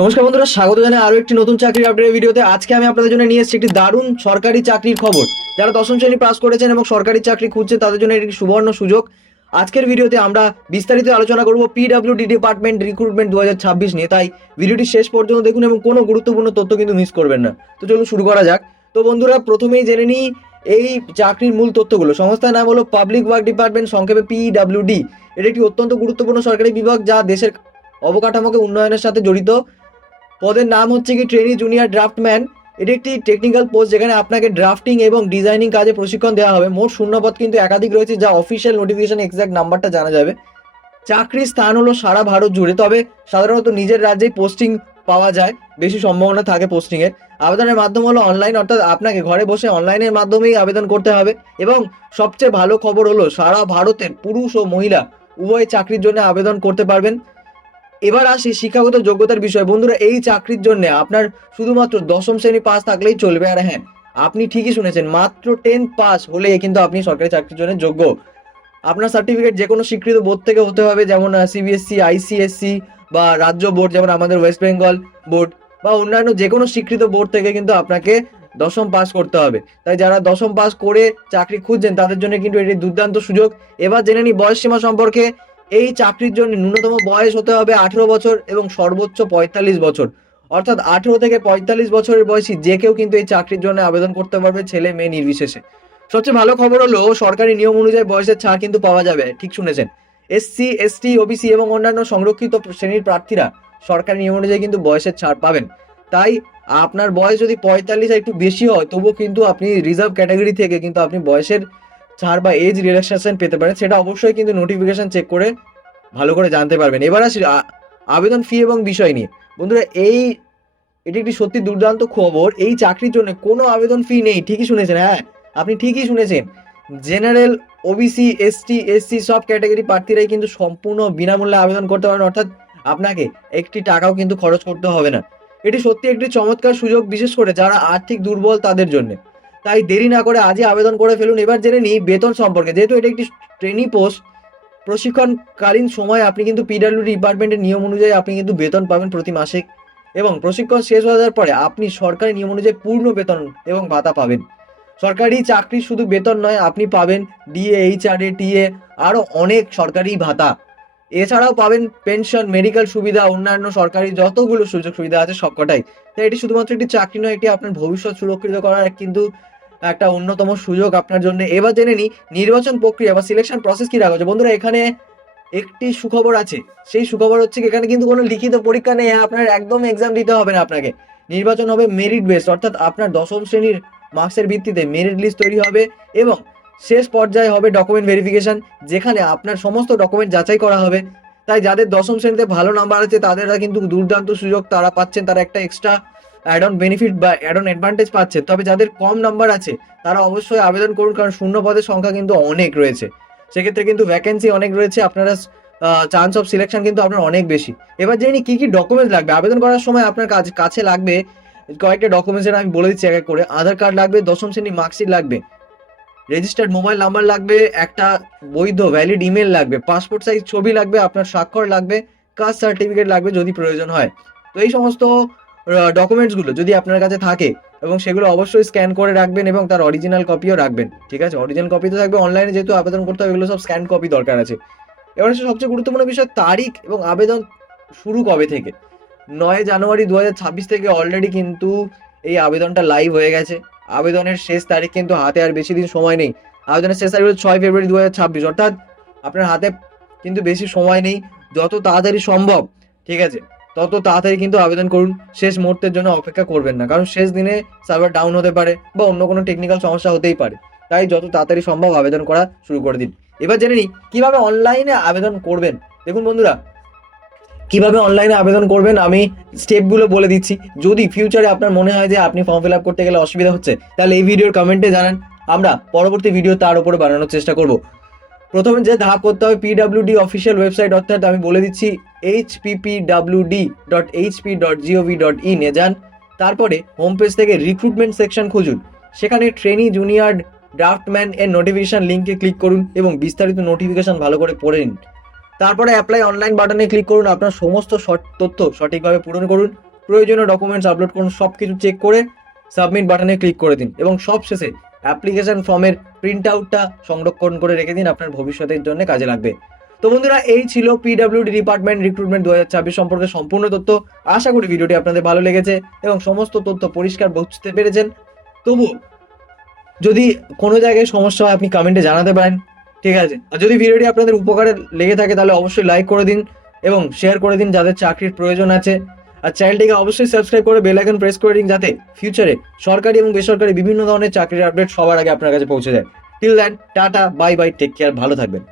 নমস্কার বন্ধুরা, স্বাগত জানাই আরো একটি নতুন চাকরির আপডেট ভিডিওতে। আজকে আমি আপনাদের জন্য নিয়ে এসেছি একটি দারুণ সরকারি চাকরির খবর। যারা দশম শ্রেণী পাস করেছেন এবং সরকারি চাকরি খুঁজছেন তাদের জন্য এটি একটি সুবর্ণ সুযোগ। আজকের ভিডিওতে আমরা বিস্তারিত আলোচনা করব পিডব্লিউডি ডিপার্টমেন্ট রিক্রুটমেন্ট 2026 নিয়ে। তাই ভিডিওটি শেষ পর্যন্ত দেখুন এবং কোনো গুরুত্বপূর্ণ তথ্য কিন্তু মিস করবেন না। তো চলুন শুরু করা যাক। তো বন্ধুরা, প্রথমেই জেনে নিই এই চাকরির মূল তথ্যগুলো। সংস্থার নাম হলো পাবলিক ওয়ার্ক ডিপার্টমেন্ট, সংক্ষেপে পিডব্লিউডি। এটি একটি অত্যন্ত গুরুত্বপূর্ণ সরকারি বিভাগ যা দেশের অবকাঠামোকে উন্নয়নের সাথে জড়িত। পদের নাম হচ্ছে কি ট্রেনি জুনিয়র ড্রাফটম্যান। এটি একটি টেকনিক্যাল পোস্ট যেখানে আপনাকে ড্রাফটিং এবং ডিজাইনিং কাজে প্রশিক্ষণ দেওয়া হবে। মোট শূন্যপদ কিন্তু একাধিক রয়েছে, যা অফিসিয়াল নোটিফিকেশন এক্সাক্ট নাম্বারটা জানা যাবে। চাকরির স্থান হলো সারা ভারত জুড়ে, তবে সাধারণত নিজের রাজ্যেই পোস্টিং পাওয়া যায়, বেশি সম্ভাবনা থাকে পোস্টিং এর। আবেদনের মাধ্যম হলো অনলাইন, অর্থাৎ আপনাকে ঘরে বসে অনলাইনের মাধ্যমেই আবেদন করতে হবে। এবং সবচেয়ে ভালো খবর হলো সারা ভারতের পুরুষ ও মহিলা উভয় চাকরির জন্য আবেদন করতে পারবেন। এবার আসি শিক্ষাগত যোগ্যতার বিষয়। বন্ধুরা, এই চাকরির জন্য আপনার শুধুমাত্র দশম শ্রেণী পাস থাকলেই চলবে। আর হ্যাঁ, আপনি ঠিকই শুনেছেন, মাত্র 10 পাস হলে কিন্তু আপনি সরকারি চাকরির জন্য যোগ্য। আপনার সার্টিফিকেট যে কোনো স্বীকৃত বোর্ড থেকে হতে হবে, যেমন সিবিএসসি, আইসিএসসি বা রাজ্য বোর্ড, যেমন আমাদের ওয়েস্ট বেঙ্গল বোর্ড বা অন্যান্য যে কোনো স্বীকৃত বোর্ড থেকে কিন্তু আপনাকে দশম পাস করতে হবে। তাই যারা দশম পাস করে চাকরি খুঁজছেন তাদের জন্য কিন্তু এটি দুর্দান্ত সুযোগ। এবার জেনে নিই বয়স সীমা সম্পর্কে। এই চাকরির জন্য ন্যূনতম বয়স হতে হবে 18 বছর এবং সর্বোচ্চ 45 বছর, অর্থাৎ 18 থেকে 45 বছরের বয়সী যে কেউ কিন্তু এই চাকরির জন্য আবেদন করতে পারবে, ছেলে মেয়ে নির্বিশেষে। সবচেয়ে ভালো খবর হলো সরকারি নিয়ম অনুযায়ী বয়সের ছাড় কিন্তু পাওয়া যাবে। ঠিক শুনেছেন, এসসি, এসটি, ওবিসি এবং অন্যান্য সংরক্ষিত শ্রেণীর প্রার্থীরা সরকারি নিয়ম অনুযায়ী কিন্তু বয়সের ছাড় পাবেন। তাই আপনার বয়স যদি 45 একটু বেশি হয়, তবুও কিন্তু আপনি রিজার্ভ ক্যাটাগরি থেকে কিন্তু আপনি বয়সের ছাড় বা এজ রিল্যাক্সেশন পেতে পারেন। সেটা অবশ্যই কিন্তু নোটিফিকেশন চেক করে ভালো করে জানতে পারবেন। এবার আসি আবেদন ফি এবং বিষয় নিয়ে। বন্ধুরা, এটি একটি সত্যি দুর্দান্ত খবর। এই চাকরির জন্য কোনো আবেদন ফি নেই। ঠিকই শুনেছেন, হ্যাঁ আপনি ঠিকই শুনেছেন। জেনারেল, ওবিসি, এসটি, এসসি সব ক্যাটাগরি প্রার্থীরাই কিন্তু সম্পূর্ণ বিনামূল্যে আবেদন করতে পারেন, অর্থাৎ আপনাকে একটি টাকাও কিন্তু খরচ করতে হবে না। এটি সত্যি একটি চমৎকার সুযোগ, বিশেষ করে যারা আর্থিক দুর্বল তাদের জন্য। তাই দেরি না করে আজই আবেদন করে ফেলুন। এবার জেনে নিই বেতন সম্পর্কে। যেহেতু এটা একটি ট্রেনি পোস্ট, প্রশিক্ষণকালীন সময় আপনি কিন্তু পিডব্লিউডি ডিপার্টমেন্টের নিয়ম অনুযায়ী আপনি কিন্তু বেতন পাবেন প্রতি মাসে, এবং প্রশিক্ষণ শেষ হয়ে যাওয়ার পরে আপনি সরকারি নিয়ম অনুযায়ী পূর্ণ বেতন এবং ভাতা পাবেন। সরকারি চাকরি শুধু বেতন নয়, আপনি পাবেন ডিএ, এইচআরএ, টিএ, আরও অনেক সরকারি ভাতা। এছাড়াও পাবেন পেনশন, মেডিকেল সুবিধা, অন্যান্য সরকারি যতগুলো সুযোগ সুবিধা আছে সবকটাই। তাই এটি শুধুমাত্র একটি চাকরি নয়, এটি আপনার ভবিষ্যৎ সুরক্ষিত করার কিন্তু একটা অন্যতম সুযোগ আপনার জন্য। এবার জেনে নিই নির্বাচন প্রক্রিয়া বা সিলেকশন প্রসেস কি রাখা হচ্ছে। বন্ধুরা, এখানে একটি সুখবর আছে। সেই সুখবর হচ্ছে এখানে কিন্তু কোনো লিখিত পরীক্ষা নেই, আপনার একদম এক্সাম দিতে হবে না আপনাকে। নির্বাচন হবে মেরিট বেস, অর্থাৎ আপনার দশম শ্রেণীর মার্কসের ভিত্তিতে মেরিট লিস্ট তৈরি হবে এবং শেষ পর্যায়ে হবে ডকুমেন্ট ভেরিফিকেশন, যেখানে আপনার সমস্ত ডকুমেন্ট যাচাই করা হবে। তাই যাদের দশম শ্রেণীতে ভালো নাম্বার আছে তাদেররা কিন্তু দুর্দান্ত সুযোগ তারা পাচ্ছেন, তারা একটা এক্সট্রা অ্যাড অন বেনিফিট বা অ্যাড অন অ্যাডভান্টেজ পাচ্ছে। তবে যাদের কম নাম্বার আছে তারা অবশ্যই আবেদন করুন, কারণ শূন্য পদের সংখ্যা কিন্তু অনেক রয়েছে। সেক্ষেত্রে কিন্তু ভ্যাকেন্সি অনেক রয়েছে, আপনারা চান্স অফ সিলেকশন কিন্তু আপনার অনেক বেশি। এবার জেনে কি কি ডকুমেন্টস লাগবে। আবেদন করার সময় আপনার কাছে লাগবে কয়েকটা ডকুমেন্টস, আমি বলে দিচ্ছি এক এক করে। আধার কার্ড লাগবে, দশম শ্রেণীর মার্কশিট লাগবে, রেজিস্টার্ড মোবাইল নাম্বার লাগবে, একটা বৈধ ভ্যালিড ইমেল লাগবে, পাসপোর্ট সাইজ ছবি লাগবে, আপনার স্বাক্ষর লাগবে, কাস্ট সার্টিফিকেট লাগবে যদি প্রয়োজন হয়। তো এই সমস্ত ডকুমেন্টসগুলো যদি আপনার কাছে থাকে এবং সেগুলো অবশ্যই স্ক্যান করে রাখবেন এবং তার অরিজিনাল কপিও রাখবেন। ঠিক আছে, অরিজিনাল কপি তো থাকবে, অনলাইনে যেহেতু আবেদন করতে হবে এগুলো সব স্ক্যান কপি দরকার আছে। এবার সবচেয়ে গুরুত্বপূর্ণ বিষয় তারিখ এবং আবেদন শুরু কবে থেকে। 9 জানুয়ারি 2026 থেকে অলরেডি কিন্তু এই আবেদনটা লাইভ হয়ে গেছে। আবেদনের শেষ তারিখ কিন্তু হাতে আর বেশি দিন সময় নেই। আবেদনের শেষ তারিখ হলো 6 ফেব্রুয়ারি 2026, অর্থাৎ আপনার হাতে কিন্তু বেশি সময় নেই। যত তাড়াতাড়ি সম্ভব, ঠিক আছে, তত তাড়াতাড়ি কিন্তু আবেদন করুন। শেষ মুহূর্তের জন্য অপেক্ষা করবেন না, কারণ শেষ দিনে সার্ভার ডাউন হতে পারে বা অন্য কোনো টেকনিক্যাল সমস্যা হতেই পারে। তাই যত তাড়াতাড়ি সম্ভব আবেদন করা শুরু করে দিন। এবার জেনে নিই কিভাবে অনলাইনে আবেদন করবেন। দেখুন বন্ধুরা, কিভাবে অনলাইনে আবেদন করবেন আমি স্টেপগুলো বলে দিচ্ছি। যদি ফিউচারে আপনার মনে হয় যে আপনি ফর্ম ফিল আপ করতে গেলে অসুবিধা হচ্ছে, তাহলে এই ভিডিওর কমেন্টে জানান, আমরা পরবর্তী ভিডিও তার উপরে বানানোর চেষ্টা করব। প্রথমে যে ধাপ করতে হবে, পিডব্লিউডি অফিসিয়াল ওয়েবসাইট, অর্থাৎ আমি বলে দিচ্ছি hppwd.hp.gov.in এ যান। তারপরে হোম পেজ থেকে রিক্রুটমেন্ট সেকশন খুঁজুন, সেখানে ট্রেনি জুনিয়র ড্রাফটম্যান এর নোটিফিকেশন লিঙ্কে ক্লিক করুন এবং বিস্তারিত নোটিফিকেশন ভালো করে পড়ে নিন। তারপরে অ্যাপ্লাই অনলাইন বাটনে ক্লিক করুন, আপনার সমস্ত তথ্য সঠিকভাবে পূরণ করুন, প্রয়োজনীয় ডকুমেন্টস আপলোড করুন, সব কিছু চেক করে সাবমিট বাটনে ক্লিক করে দিন এবং সবশেষে অ্যাপ্লিকেশন ফর্মের প্রিন্ট আউটটা সংরক্ষণ করে রেখে দিন, আপনার ভবিষ্যতের জন্য কাজে লাগবে। তো বন্ধুরা, এই ছিল পিডব্লিউডি ডিপার্টমেন্ট রিক্রুটমেন্ট 2026 সম্পর্কে সম্পূর্ণ তথ্য। আশা করি ভিডিওটি আপনাদের ভালো লেগেছে এবং সমস্ত তথ্য পরিষ্কার বুঝতে পেরেছেন। তবু যদি কোনো জায়গায় সমস্যা হয় আপনি কমেন্টে জানাতে পারেন, ঠিক আছে? আর যদি ভিডিওটি আপনাদের উপকারে লেগে থাকে তাহলে অবশ্যই লাইক করে দিন এবং শেয়ার করে দিন যাদের চাকরির প্রয়োজন আছে। আর চ্যানেলটিকে অবশ্যই সাবস্ক্রাইব করে বেল আইকন প্রেস করে দিন যাতে ফিউচারে সরকারি এবং বেসরকারি বিভিন্ন ধরনের চাকরির আপডেট সবার আগে আপনার কাছে পৌঁছে যায়। Till then, tata, bye bye, take care, ভালো থাকবেন।